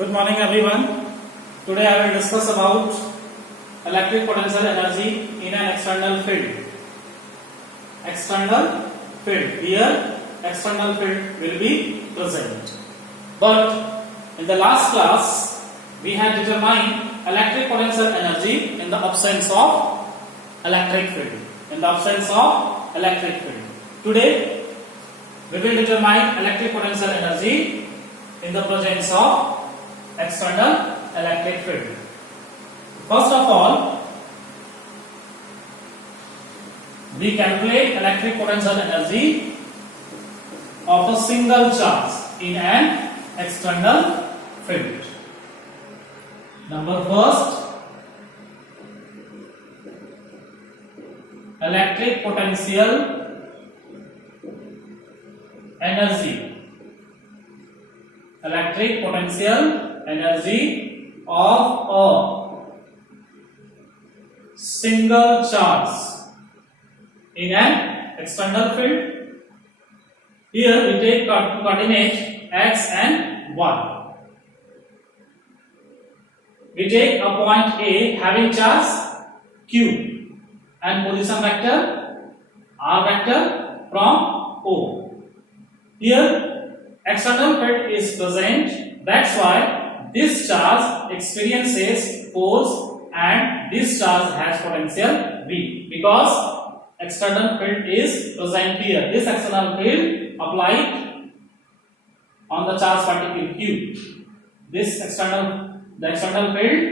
Good morning everyone. Today I will discuss about electric potential energy in an external field. External field. Here external field will be present. But in the last class we had determined electric potential energy in the absence of electric field. In the absence of electric field. Today we will determine electric potential energy in the presence of external electric field. First of all, we calculate electric potential energy of a single charge in an external field. Number first, electric potential energy. Electric potential energy of a single charge in an external field. Here we take coordinate x and y. We take a point A having charge q and position vector r vector from O. Here external field is present, that's why this charge experiences force and this charge has potential V, because external field is present here. This external field applied on the charge particle Q. The external field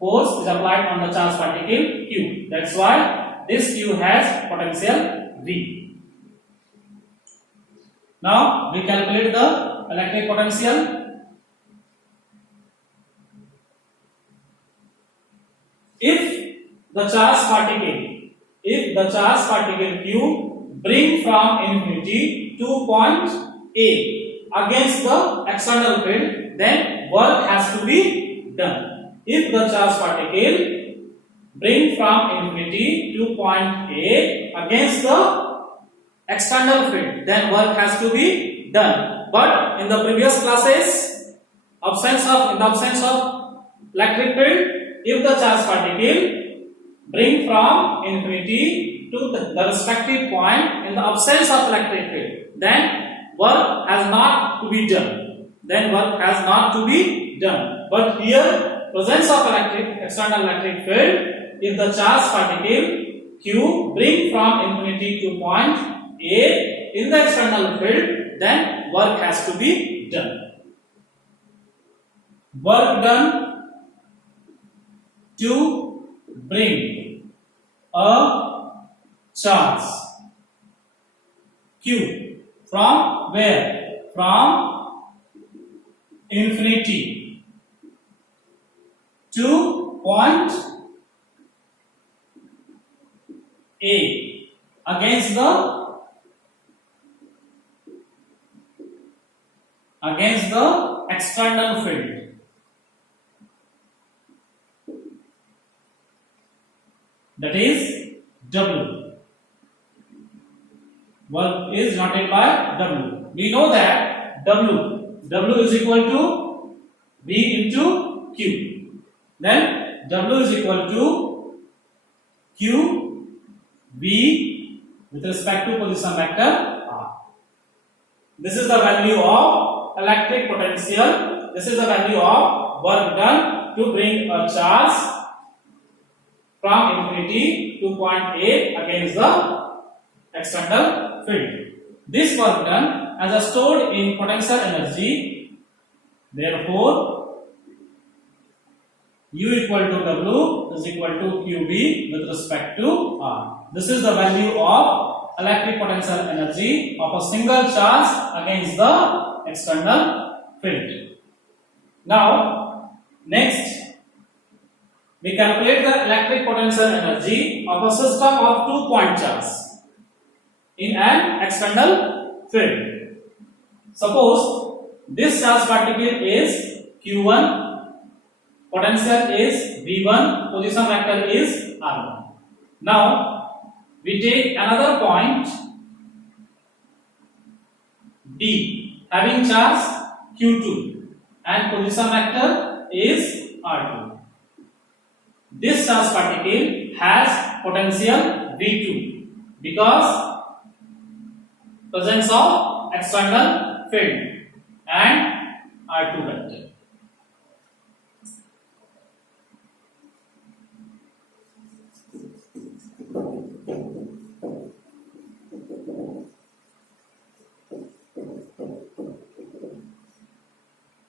force is applied on the charge particle Q. That's why this Q has potential V. Now we calculate the electric potential. If the charge particle Q bring from infinity to point A against the external field, then work has to be done. If the charge particle bring from infinity to point A against the external field, then work has to be done. But in the previous classes, in the absence of electric field, if the charge particle bring from infinity to the respective point in the absence of electric field, then work has not to be done. But here, presence of external electric field, if the charge particle Q bring from infinity to point A in the external field, then work has to be done. Work done to bring a charge Q from where? From infinity to point A against the external field. That is W. Work is denoted by W. We know that W is equal to V into Q. Then W is equal to Q V with respect to position vector R. This is the value of electric potential. This is the value of work done to bring a charge from infinity to point A against the external field. This work done as stored in potential energy. Therefore, U equal to W is equal to QV with respect to R. This is the value of electric potential energy of a single charge against the external field. Now, next, we calculate the electric potential energy of a system of 2-point charge in an external field. Suppose this charge particle is Q1, potential is V1, position vector is R1. Now we take another point D having charge Q2. and position vector is R2. This charge particle has potential V2 because presence of external field and R2 vector.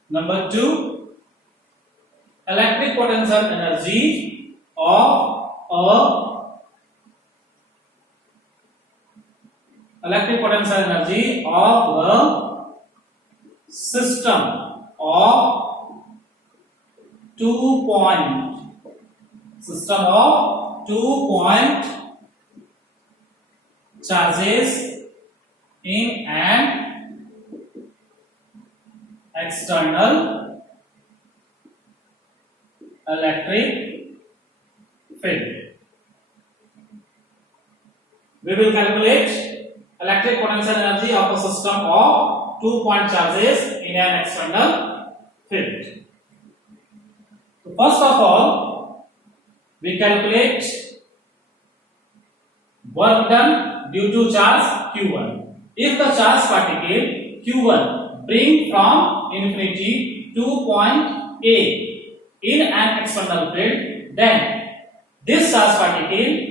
Number 2, electric potential energy of a system of 2-point charges in an external electric field. We will calculate electric potential energy of a system of 2-point charges in an external field. So first of all, we calculate work done due to charge Q1. If the charge particle Q1 bring from infinity to point A in an external field, then this charge particle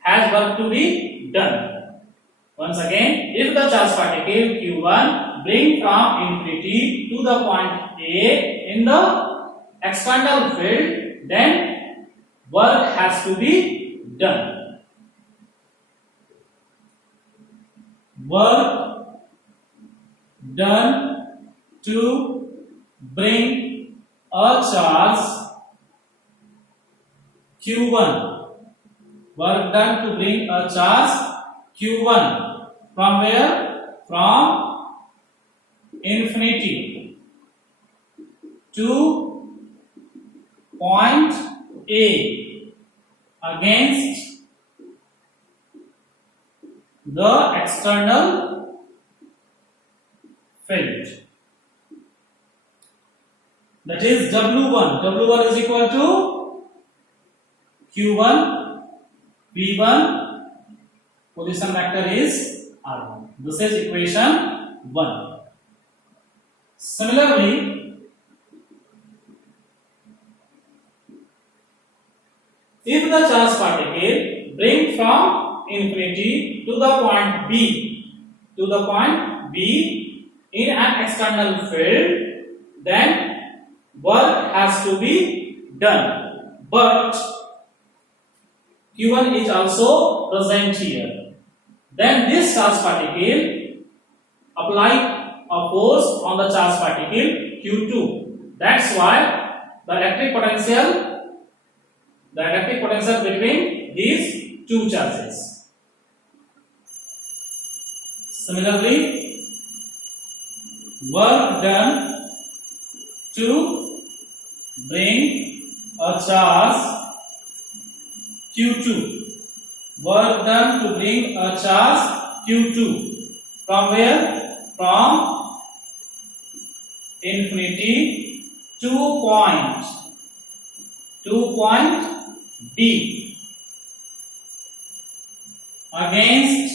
has work to be done. Once again, if the charge particle Q1 bring from infinity to the point A in the external field, then work has to be done. Work done to bring a charge Q1. Work done to bring a charge Q1 from where? From infinity to point A against the external field. That is W1. W1 is equal to Q1 V1, position vector is R1. This is equation 1. Similarly, if the charge particle bring from infinity to the point B in an external field, then work has to be done. But Q1 is also present here. Then this charge particle apply a force on the charge particle Q2. That's why the electric potential between these two charges. Similarly, work done to bring a charge Q2. Work done to bring a charge Q2 from where? From infinity to point B against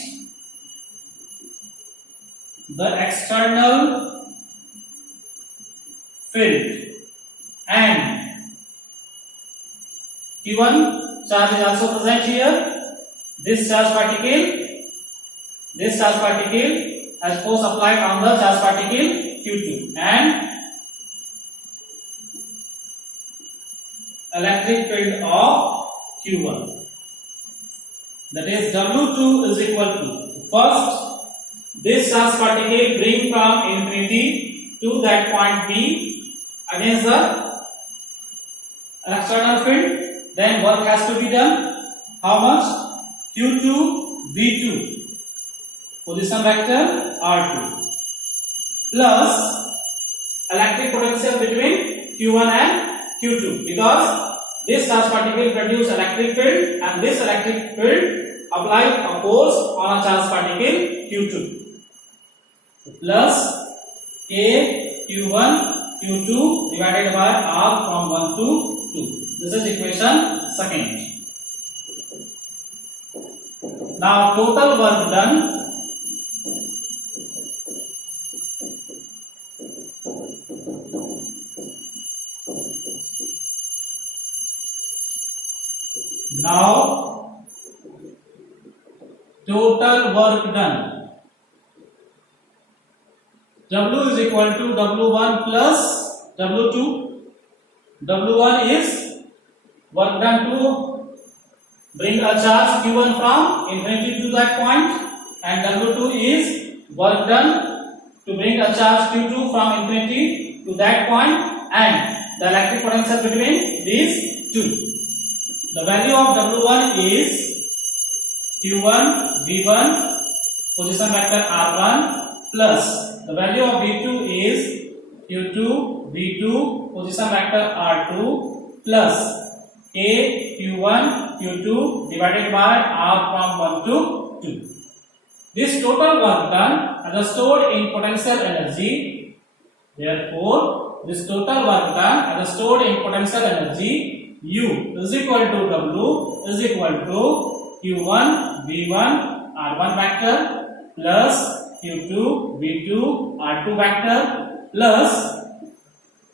the external field, and Q1 charge is also present here. This charge particle has force applied on the charge particle Q2, and electric field of Q1. That is W2 is equal to, first, this charge particle bring from infinity to that point B against the external field, then work has to be done. How much? Q2 V2, position vector R2, plus electric potential between Q1 and Q2, because this charge particle produce electric field and this electric field apply a force on a charge particle Q2. plus A Q1 Q2 divided by R from 1 to 2. This is equation second. Now total work done W is equal to W1 plus W2. W1 is work done to bring a charge Q1 from infinity to that point, and W2 is work done to bring a charge Q2 from infinity to that point, and the electric potential between these two. The value of W1 is Q1 V1 position vector R1 plus the value of V2 is Q2 V2 position vector R2 plus A Q1 Q2 divided by R from 1 to 2. This total work done is stored in potential energy. Therefore, this total work done is stored in potential energy U is equal to W is equal to Q1 V1 R1 vector plus Q2 V2 R2 vector plus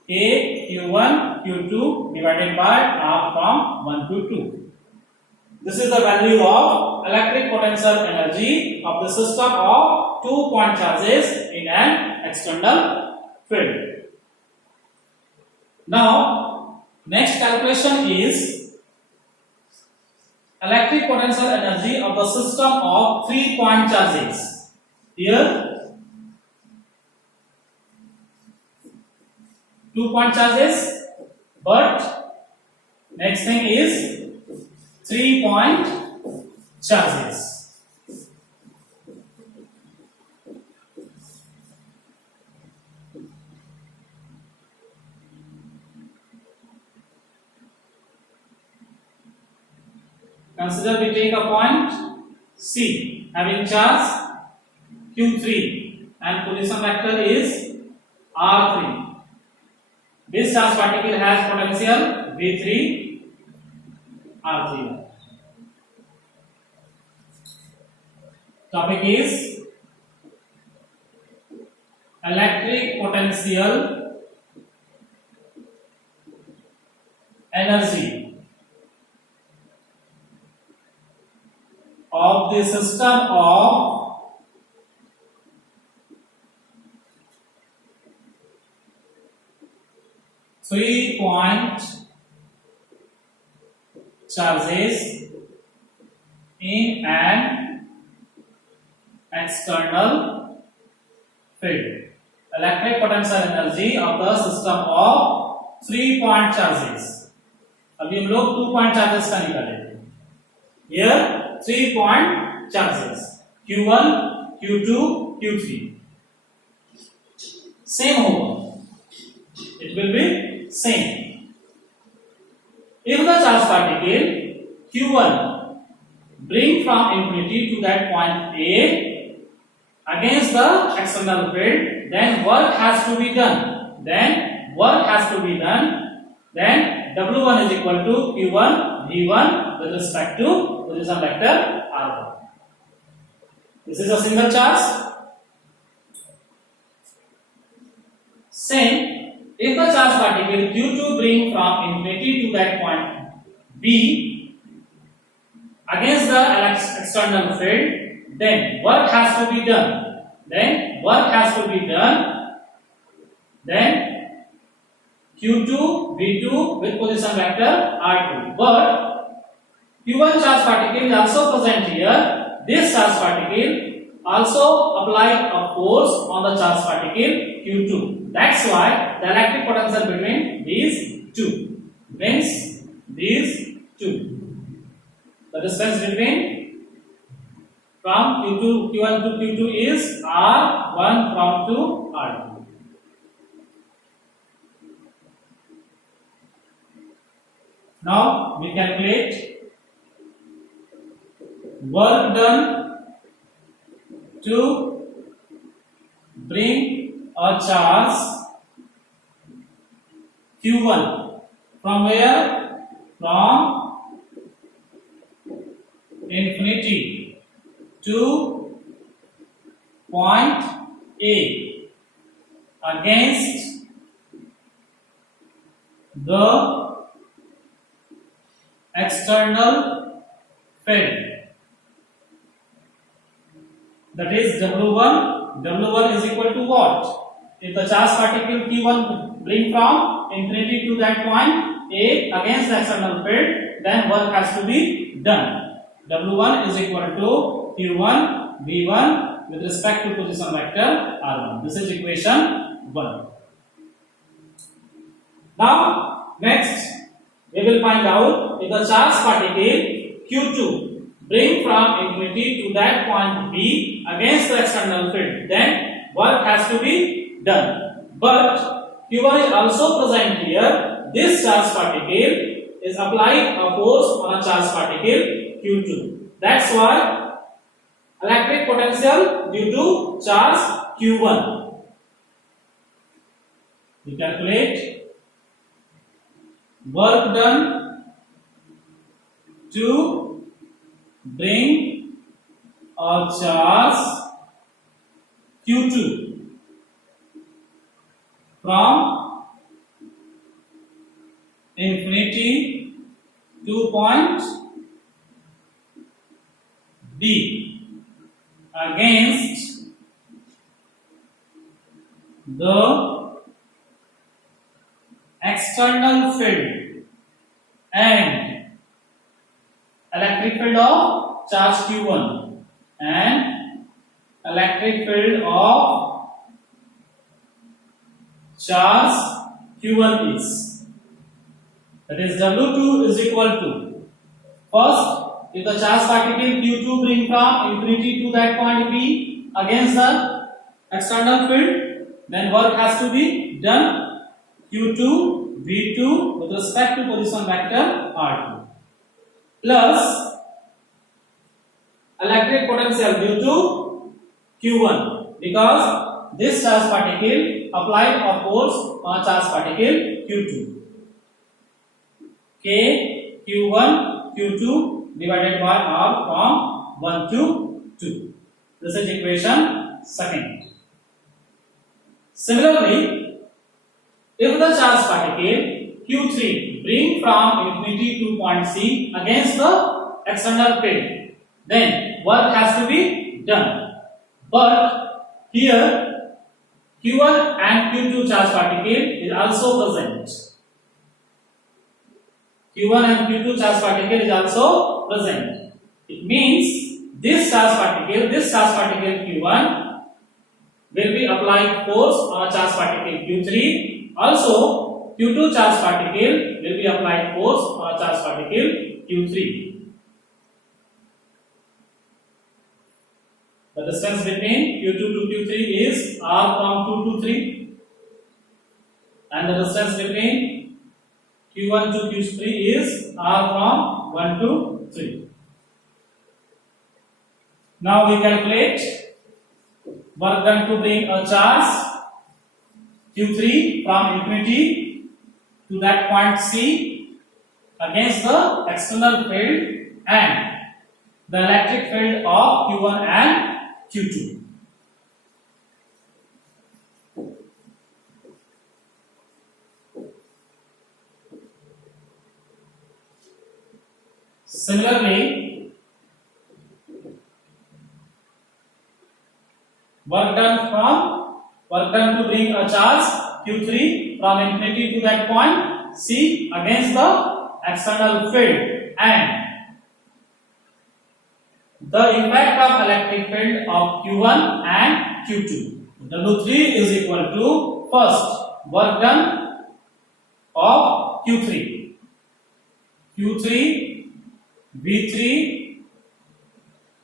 A Q1 Q2 divided by R from 1 to 2. This is the value of electric potential energy of the system of 2-point charges in an external field. Now, next calculation is electric potential energy of the system of 3-point charges. Here 2-point charges, but next thing is 3-point charges. Consider we take a point C having charge Q3 and position vector is R3. This charge particle has potential V3 R3. Topic is electric potential energy of the system of 3-point charges in an external field. Electric potential energy of the system of 3-point charges. अभी हम लोग 2-point charges का निकालेंगे. Here 3-point charges Q1, Q2, Q3 same होगा. It will be same. If the charge particle Q1 bring from infinity to that point A against the external field, then work has to be done. Then W1 is equal to Q1 V1 with respect to position vector R1. This is a single charge. Same, if the charge particle Q2 bring from infinity to that point B against the external field, then work has to be done. Then Q2 V2 with position vector R2. But Q1 charge particle is also present here. This charge particle also apply a force on the charge particle Q2. That's why the electric potential between these two means these two. The distance between from Q1 to Q2 is R1 from to R2. Now we calculate work done to bring a charge Q1 from where? From infinity to point A against the external field. That is W1. W1 is equal to what? If the charge particle Q1 bring from infinity to that point A against the external field, then work has to be done. W1 is equal to Q1 V1 with respect to position vector R1. This is equation 1. Now, next we will find out if the charge particle Q2 bring from infinity to that point B against the external field, then work has to be done. But Q1 is also present here. This charge particle is applying a force on a charge particle Q2. That's why electric potential due to charge Q1. We calculate work done to bring a charge Q2 from infinity to point B against the external field and electric field of charge Q1 and electric field of charge Q1 is. That is W2 is equal to, first, if the charge particle Q2 bring from infinity to that point B against the external field, then work has to be done. Q2 V2 with respect to position vector R2 plus electric potential due to Q1, because this charge particle applied a force on charge particle Q2. K Q1 Q2 divided by R from 1 to 2. This is equation 2. Similarly, if the charge particle Q3 bring from infinity to point C against the external field, then work has to be done. But here Q1 and Q2 charge particle is also present. Q1 and Q2 charge particle is also present. It means this charge particle Q1 will be applying force on a charge particle Q3. Also, Q2 charge particle will be applying force on a charge particle Q3. The distance between Q2 to Q3 is R from 2 to 3, and the distance between Q1 to Q3 is R from 1 to 3. Now we calculate work done to bring a charge Q3 from infinity to that point C against the external field and the electric field of Q1 and Q2. Similarly, work done to bring a charge Q3 from infinity to that point C against the external field and the impact of electric field of Q1 and Q2. W3 is equal to, first, work done of Q3 V3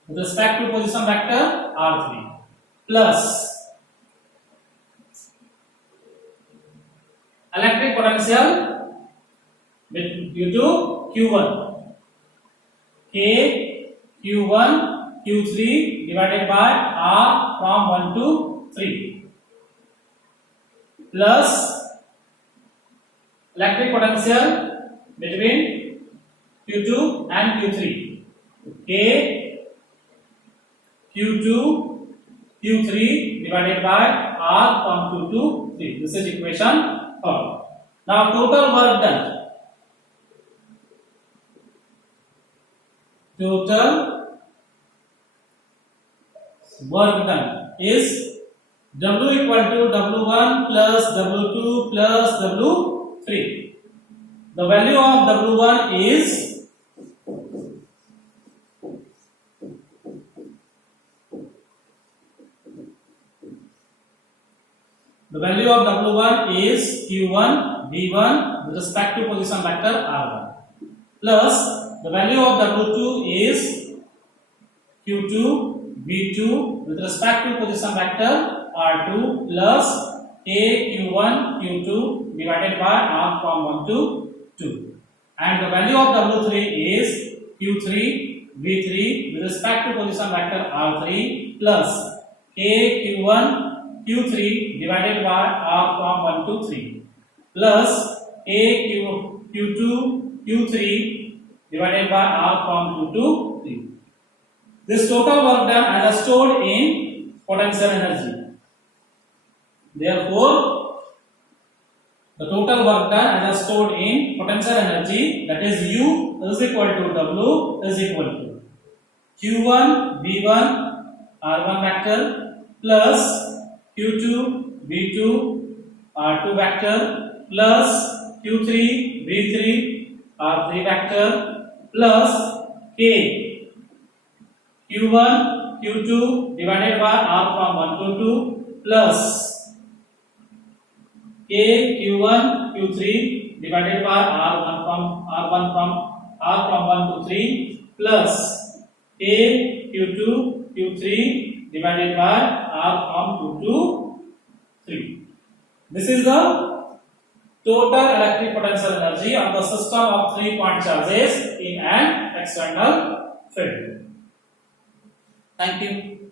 with respect to position vector R3 plus electric potential due to Q1 K Q1 Q3 divided by R from 1 to 3 plus electric potential between Q2 and Q3. K Q2 Q3 divided by R from 2 to 3. This is equation 4. Now total work done. Total work done is W equal to W1 plus W2 plus W3. The value of W1 is Q1 V1 with respect to position vector R1 plus the value of W2 is Q2 V2 with respect to position vector R2 plus K Q1 Q2 divided by R from 1 to 2, and the value of W3 is Q3 V3 with respect to position vector R3 plus K Q1 Q3 divided by R from 1 to 3 plus K Q2 Q3 divided by R from 2 to 3. This total work done as stored in potential energy. Therefore, the total work done as stored in potential energy, that is U is equal to W is equal to Q1 V1 R1 vector plus Q2 V2 R2 vector plus Q3 V3 R3 vector plus K Q1 Q2 divided by R from 1 to 2 plus K Q1 Q3 divided by R1 from 1 to 3 plus K Q2 Q3 divided by R from 2 to 3. This is the total electric potential energy of the system of 3-point charges in an external field. Thank you.